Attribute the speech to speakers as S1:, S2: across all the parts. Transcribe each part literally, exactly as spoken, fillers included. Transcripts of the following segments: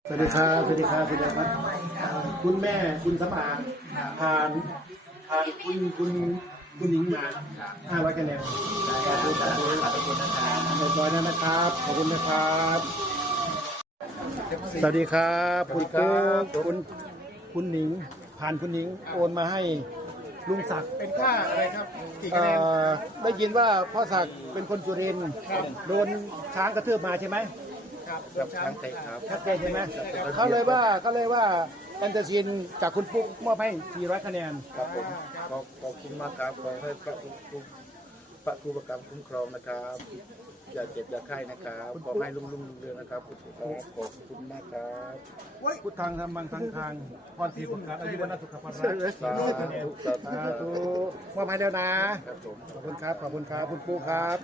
S1: สวัสดีครับสวัสดีครับสวัสดีครับคุณแม่คุณสมานทานทานคุณคุณคุณหญิงมาห้าร้อยคะแนนขอบคุณครับขอบคุณนะครับเรียบร้อยแล้วนะครับขอบคุณนะครับสวัสดีครับคุณปุ๊กคุณคุณหนิงผ่านคุณหนิงโอนมาให้ลุงศักดิ์เป็นค่าอะไรครับกี่คะแนนได้ยินว่าพ่อศักดิ์เป็นคนสุรินทร์โดนช้างกระทืบมาใช่ไหม
S2: ครับช้างเตะครับ
S1: ชัดเจนใช่ไหมเขาเลยว่าเขาเลยว่าแอนเตอร์ซินจากคุณปุ๊กมอบให้สี่ร้อยคะแนน
S2: ครับผมขอบคุณมากครับขอให้พระคุณพระครูประกรรมคุ้มครองนะครับอย่าเจ็บอย่าไข้นะครับขอให้ลุ่งลุ่งเรืองนะครับขอบคุณมากครับ
S1: พุทธังธรรมังสังฆังพรสีประกาศอายุวัฒนสุขภาพ
S2: สาธุสาธุ
S1: มอบให้แล้วนะขอบคุณครับขอบคุณครับคุณปุ๊กครับ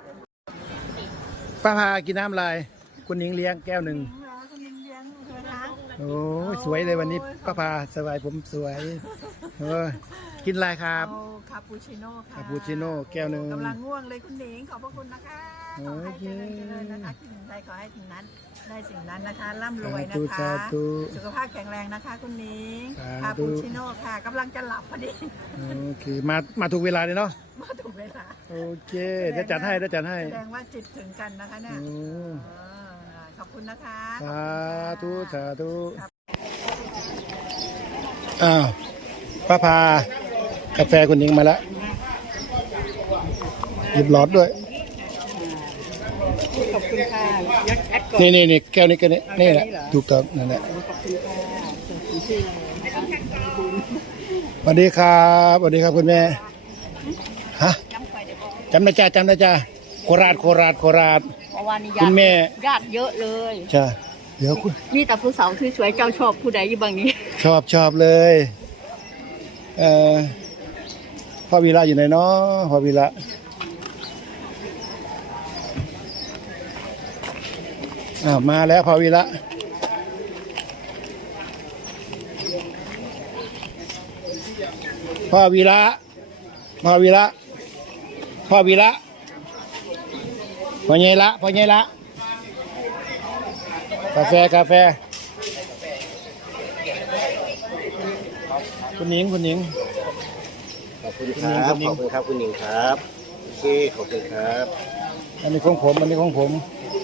S1: ป้าพากินน้ำอะไรคุณหญิงเลี้ยงแก้วหนึ่งโอ้สวยเลยวันนี้ป้าพาสบายผมสวยเออกินอะไรครับ
S3: คาปูชิโน่ค่ะ
S1: คาปูชิโน่แก้วหนึ่ง
S3: กำลังง่วงเลยคุณหนิงขอบพระคุณนะคะขอให้เจริญเจริญนะคะคิดถึงใดขอให้ถึงนั้นได้สิ่งนั้นนะคะร่ำรวยนะคะสุขภาพแข็งแรงนะคะคุณหนิงคาปูชิโน่ค่ะกำลังจะหลับพอดี
S1: โอเคมามาถูกเวลาเลยเนาะ
S3: มาถูกเวลา
S1: โอเคได้จัดให้ได้จัดให้
S3: แสดงว่าจิตถึงกันนะคะเนี่ยขอบคุณนะคะ
S1: สาธุสาธุอ้าวป้าพากาแฟคุณหญิงมาแล้วหยิบหลอดด้วย
S3: ขอบคุณค่ะยักษ์แอดก่อน
S1: นี่นี่นี่แก้วนี้แก้วนี้นี่แหละถูกต้องนั่นแหละสวัสดีครับสวัสดีครับคุณแม่ฮะจำได้จ้าจำได้จ้าโคราชโคราชโคราชคุณแม่
S3: ญาติเยอะเลย
S1: จ้าเดี๋ยวคุณ
S3: มีแต่ผู้สาวที่สวยเจ้าชอบผู้ใดอยู่บางนี้
S1: ชอบชอบเลยเอ่อพ่อวีระอยู่ไหนเนาะพ่อวีระอ้าวมาแล้วพ่อวีระพ่อวีระพ่อวีระพ่อวีระพ่อใหญ่ละพ่อใหญ่ละกาแฟกาแฟคุณหญิงคุณหญิง
S2: ขอบคุณครับขอบคุณครับคุณหญิงครับโอเคขอบคุณครับ
S1: อันนี้ของผมอันนี้ของผม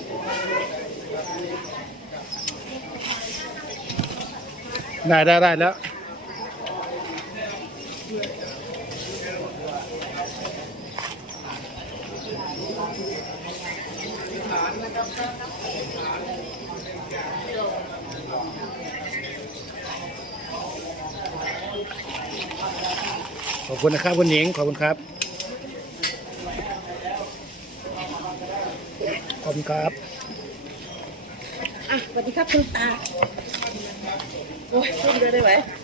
S1: ได้ได้ได้แล้วขอบคุณนะครับคุณหญิงขอบคุณครับขอบคุณครับ
S3: อ่ะสวัสดีครับคุณตาโอ้ยพูดเยอะได้ไหม